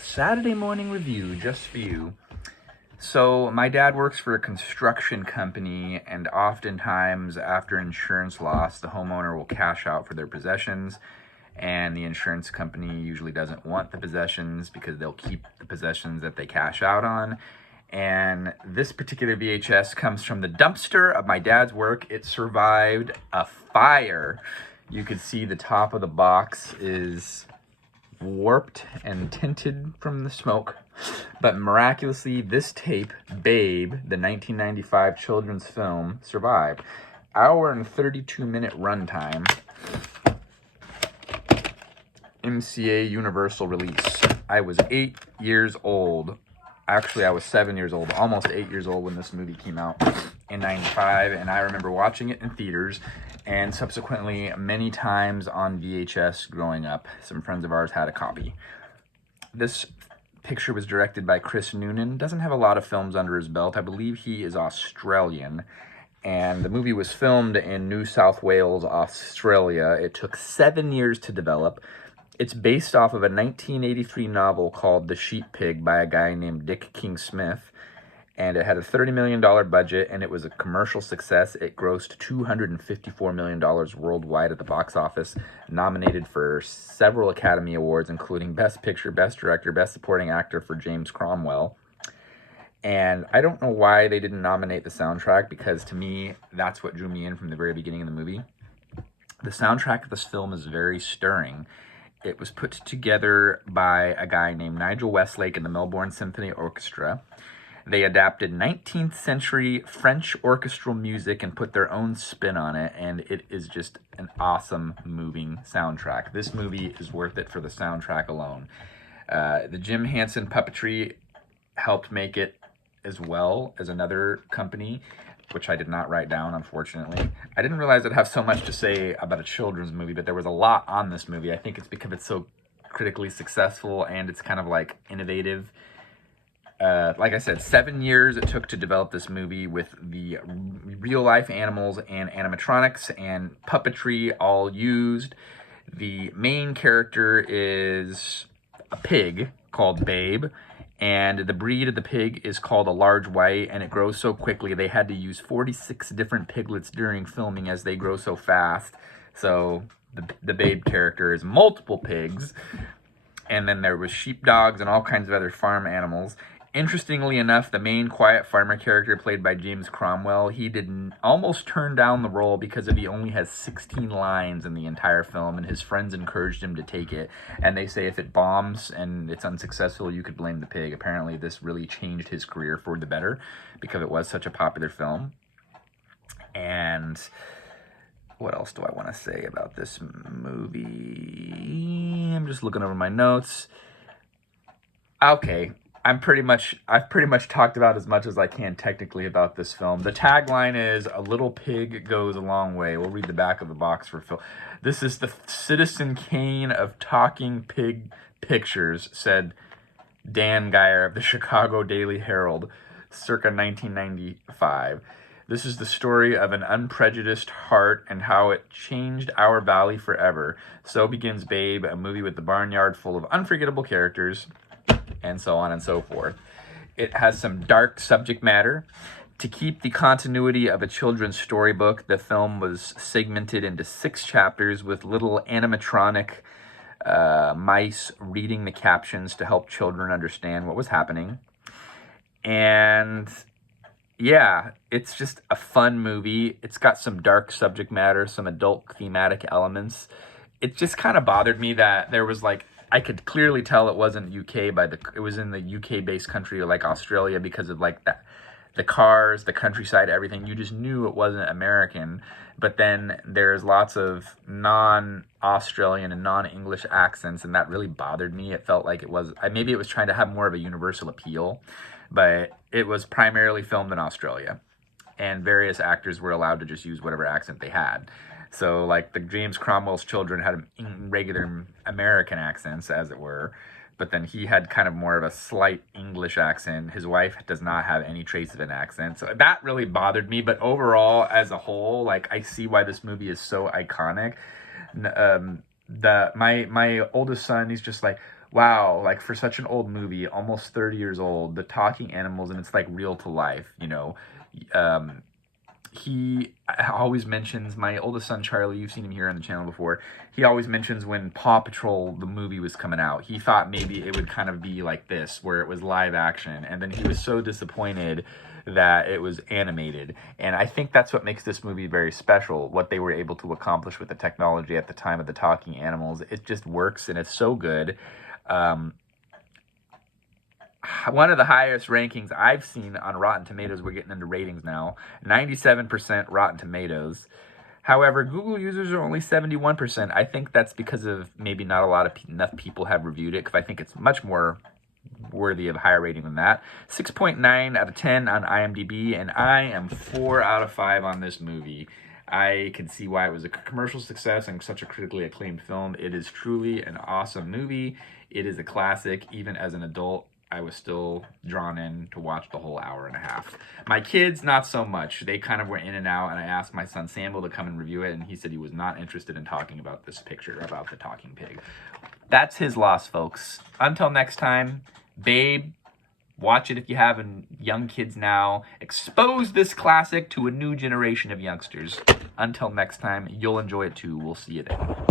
Saturday morning review just for you. So, my dad works for a construction company, and oftentimes, after insurance loss, the homeowner will cash out for their possessions, and the insurance company usually doesn't want the possessions because they'll keep the possessions that they cash out on. And this particular VHS comes from the dumpster of my dad's work. It survived a fire. You could see the top of the box is warped and tinted from the smoke, but miraculously this tape, Babe, the 1995 children's film, survived. Hour and 32-minute runtime. MCA Universal release. I was 8 years old. Actually, I was 7 years old, almost 8 years old when this movie came out in 95, and I remember watching it in theaters and subsequently many times on VHS growing up. Some friends of ours had a copy. This picture was directed by Chris Noonan. Doesn't have a lot of films under his belt. I believe he is Australian. And the movie was filmed in New South Wales, Australia. It took 7 years to develop. It's based off of a 1983 novel called The Sheep Pig by a guy named Dick King-Smith. And it had a $30 million budget, and it was a commercial success. It grossed $254 million worldwide at the box office, nominated for several Academy Awards, including Best Picture, Best Director, Best Supporting Actor for James Cromwell. And I don't know why they didn't nominate the soundtrack, because to me, that's what drew me in from the very beginning of the movie. The soundtrack of this film is very stirring. It was put together by a guy named Nigel Westlake and the Melbourne Symphony Orchestra. They adapted 19th century French orchestral music and put their own spin on it, and it is just an awesome, moving soundtrack. This movie is worth it for the soundtrack alone. The Jim Henson puppetry helped make it, as well as another company, which I did not write down, unfortunately. I didn't realize I'd have so much to say about a children's movie, but there was a lot on this movie. I think it's because it's so critically successful and it's kind of like innovative. Like I said, 7 years it took to develop this movie with the real-life animals and animatronics and puppetry all used. The main character is a pig called Babe, and the breed of the pig is called a large white, and it grows so quickly they had to use 46 different piglets during filming as they grow so fast. So the Babe character is multiple pigs, and then there was sheepdogs and all kinds of other farm animals. Interestingly enough, the main quiet farmer character played by James Cromwell, he didn't almost turn down the role because he only has 16 lines in the entire film, and his friends encouraged him to take it. And they say if it bombs and it's unsuccessful, you could blame the pig. Apparently, this really changed his career for the better because it was such a popular film. And what else do I want to say about this movie? I'm just looking over my notes. Okay. I've pretty much talked about as much as I can technically about this film. The tagline is, "A little pig goes a long way." We'll read the back of the box for Phil. "This is the Citizen Kane of talking pig pictures," said Dan Geyer of the Chicago Daily Herald, circa 1995. "This is the story of an unprejudiced heart and how it changed our valley forever. So begins Babe, a movie with the barnyard full of unforgettable characters," and so on and so forth. It has some dark subject matter. To keep the continuity of a children's storybook, the film was segmented into 6 chapters with little animatronic mice reading the captions to help children understand what was happening. And yeah, it's just a fun movie. It's got some dark subject matter, some adult thematic elements. It just kind of bothered me that there was I could clearly tell it wasn't UK it was in the UK based country like Australia because of the cars, the countryside, everything. You just knew it wasn't American. But then there's lots of non-Australian and non-English accents, and that really bothered me. It felt like maybe it was trying to have more of a universal appeal, but it was primarily filmed in Australia, and various actors were allowed to just use whatever accent they had. So, the James Cromwell's children had regular American accents, as it were, but then he had kind of more of a slight English accent. His wife does not have any trace of an accent. So that really bothered me, but overall, as a whole, I see why this movie is so iconic. My oldest son, he's just like, wow, like for such an old movie, almost 30 years old, the talking animals, and it's like real to life, Um, he always mentions, my oldest son Charlie, you've seen him here on the channel before, he always mentions when Paw Patrol the movie was coming out, he thought maybe it would kind of be like this, where it was live action, and then he was so disappointed that it was animated. And I think that's what makes this movie very special, what they were able to accomplish with the technology at the time of the talking animals. It just works, and it's so good. um, one of the highest rankings I've seen on Rotten Tomatoes. We're getting into ratings now. 97% Rotten Tomatoes. However, Google users are only 71%. I think that's because of maybe not a lot of enough people have reviewed it, because I think it's much more worthy of a higher rating than that. 6.9 out of 10 on IMDb, and I am 4 out of 5 on this movie. I can see why it was a commercial success and such a critically acclaimed film. It is truly an awesome movie. It is a classic. Even as an adult, I was still drawn in to watch the whole hour and a half. My kids, not so much. They kind of were in and out, and I asked my son Samuel to come and review it, and he said he was not interested in talking about this picture, about the talking pig. That's his loss, folks. Until next time, Babe, watch it if you have young kids now. Expose this classic to a new generation of youngsters. Until next time, you'll enjoy it too. We'll see you there.